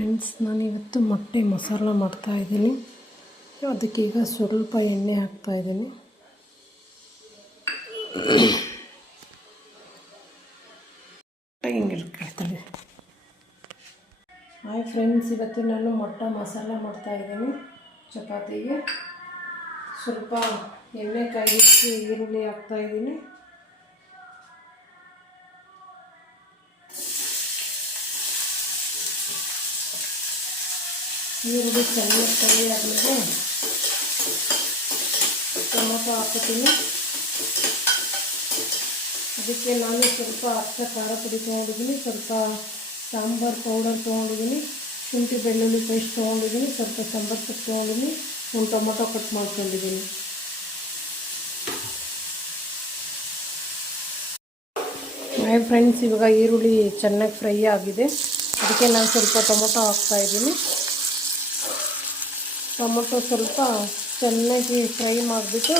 Friends, ನಾನಿವತ್ತು ಮೊಟ್ಟೆ ಮಸಾಲ ಮಾಡ್ತಾಯಿದ್ದೀನಿ. ಅದಕ್ಕೀಗ ಸ್ವಲ್ಪ ಎಣ್ಣೆ ಹಾಕ್ತಾಯಿದ್ದೀನಿ. ಹಿಂಗೆ ಇಟ್ಕೊಳ್ತೀನಿ. ಹಾಯ್ ಫ್ರೆಂಡ್ಸ್, ಇವತ್ತು ನಾನು ಮೊಟ್ಟೆ ಮಸಾಲ ಮಾಡ್ತಾಯಿದ್ದೀನಿ. ಚಪಾತಿಗೆ ಸ್ವಲ್ಪ ಎಣ್ಣೆ ಕಾಯಿಸಿ ಈರುಳ್ಳಿ ಹಾಕ್ತಾಯಿದ್ದೀನಿ. ಈರುಳ್ಳಿ ಚೆನ್ನಾಗಿ ಫ್ರೈ ಆದಮೇಲೆ ಟೊಮೊಟೊ ಹಾಕ್ತೀನಿ. ಅದಕ್ಕೆ ನಾನು ಸ್ವಲ್ಪ ಅಚ್ಚ ಖಾರ ಪುಡಿ ತೊಗೊಂಡಿದ್ದೀನಿ, ಸ್ವಲ್ಪ ಸಾಂಬಾರು ಪೌಡರ್ ತೊಗೊಂಡಿದ್ದೀನಿ, ಶುಂಠಿ ಬೆಳ್ಳುಳ್ಳಿ ಪೇಸ್ಟ್ ತೊಗೊಂಡಿದ್ದೀನಿ, ಸ್ವಲ್ಪ ಸಾಂಬಾರು ಸೊಪ್ಪು ತೊಗೊಂಡಿದ್ದೀನಿ, ಒಂದು ಟೊಮೊಟೊ ಕಟ್ ಮಾಡ್ಕೊಂಡಿದ್ದೀನಿ. ಹಾಯ್ ಫ್ರೆಂಡ್ಸ್, ಇವಾಗ ಈರುಳ್ಳಿ ಚೆನ್ನಾಗಿ ಫ್ರೈ ಆಗಿದೆ. ಅದಕ್ಕೆ ನಾನು ಸ್ವಲ್ಪ ಟೊಮೊಟೊ ಹಾಕ್ತಾಯಿದ್ದೀನಿ. ಟೊಮೊಟೊ ಸ್ವಲ್ಪ ಚೆನ್ನಾಗಿ ಫ್ರೈ ಮಾಡಿಬಿಟ್ಟು,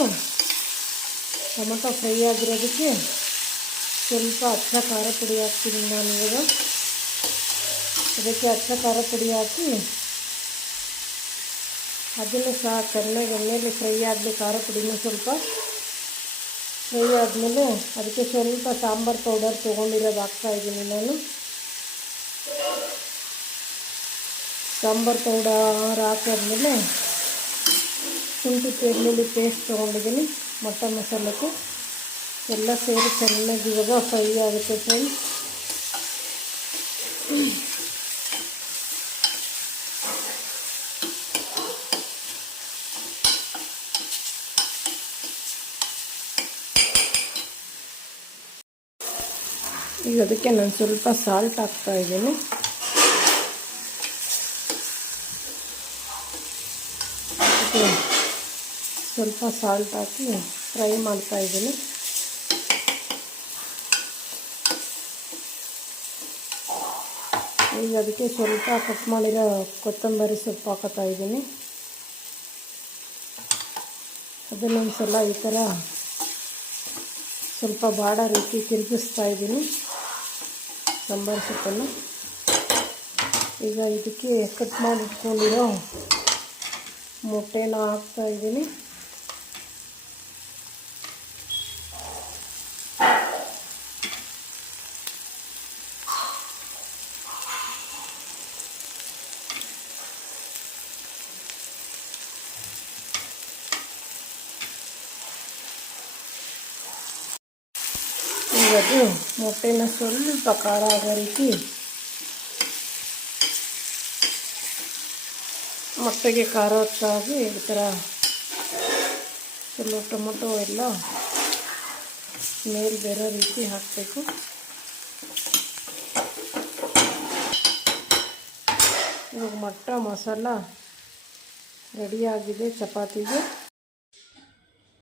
ಟೊಮೊಟೊ ಫ್ರೈ ಆಗಿರೋದಕ್ಕೆ ಸ್ವಲ್ಪ ಅಚ್ಚ ಖಾರ ಪುಡಿ ಹಾಕ್ತೀನಿ ನಾನು ಇವಾಗ. ಅದಕ್ಕೆ ಅಚ್ಚ ಖಾರ ಪುಡಿ ಹಾಕಿ ಅದನ್ನು ಸಹ ಚೆನ್ನಾಗಿ ಎಣ್ಣೆಯಲ್ಲಿ ಫ್ರೈ ಆಗಲಿ. ಖಾರ ಪುಡಿನೂ ಸ್ವಲ್ಪ ಫ್ರೈ ಆದಮೇಲೆ ಅದಕ್ಕೆ ಸ್ವಲ್ಪ ಸಾಂಬಾರು ಪೌಡರ್ ತೊಗೊಂಡಿರೋದು ಹಾಕ್ತಾಯಿದ್ದೀನಿ ನಾನು. ಸಾಂಬಾರು ಪೌಡರ್ ಹಾಕಿದ್ಮೇಲೆ ಶುಂಠಿ ಬೆಳ್ಳುಳ್ಳಿ ಪೇಸ್ಟ್ ತೊಗೊಂಡಿದ್ದೀನಿ. ಮೊಟ್ಟೆ ಮಸಾಲಕ್ಕೆ ಎಲ್ಲ ಸೇರಿ ಚೆನ್ನಾಗಿ ಇವಾಗ ಫ್ರೈ ಆಗುತ್ತೆ ಫ್ರೆಂಡ್ಸ್. ಈಗ ಅದಕ್ಕೆ ನಾನು ಸ್ವಲ್ಪ ಸಾಲ್ಟ್ ಹಾಕ್ತಾಯಿದ್ದೀನಿ. ಸ್ವಲ್ಪ ಸಾಲ್ಟ್ ಹಾಕಿ ಫ್ರೈ ಮಾಡ್ತಾಯಿದ್ದೀನಿ. ಈಗ ಅದಕ್ಕೆ ಸ್ವಲ್ಪ ಕಟ್ ಮಾಡಿರೋ ಕೊತ್ತಂಬರಿ ಸೊಪ್ಪು ಹಾಕ್ತಾಯಿದ್ದೀನಿ. ಅದನ್ನೊಂದು ಸಲ ಈ ಥರ ಸ್ವಲ್ಪ ಬಾಡ ರೀತಿ ತಿರುಗಿಸ್ತಾಯಿದ್ದೀನಿ ಸಾಂಬಾರು ಸೊಪ್ಪನ್ನು. ಈಗ ಇದಕ್ಕೆ ಕಟ್ ಮಾಡಿಟ್ಕೊಂಡಿರೋ ಮೊಟ್ಟೆನ ಹಾಕ್ತಾಯಿದ್ದೀನಿ. ಈಗ ಅದು ಮೊಟ್ಟೆನ ಸ್ವಲ್ಪ ಖಾರ ಆಗೋ ರೀತಿ, ಮೊಟ್ಟೆಗೆ ಖಾರ ಹೊತ್ತಾಗಿ ಈ ಥರ ಸ್ವಲ್ಪ ಟೊಮೊಟೊ ಎಲ್ಲ ಮೇಲೆ ಬೇರೆ ರೀತಿ ಹಾಕಬೇಕು. ಇವಾಗ ಮೊಟ್ಟೆ ಮಸಾಲ ರೆಡಿಯಾಗಿದೆ ಚಪಾತಿಗೆ.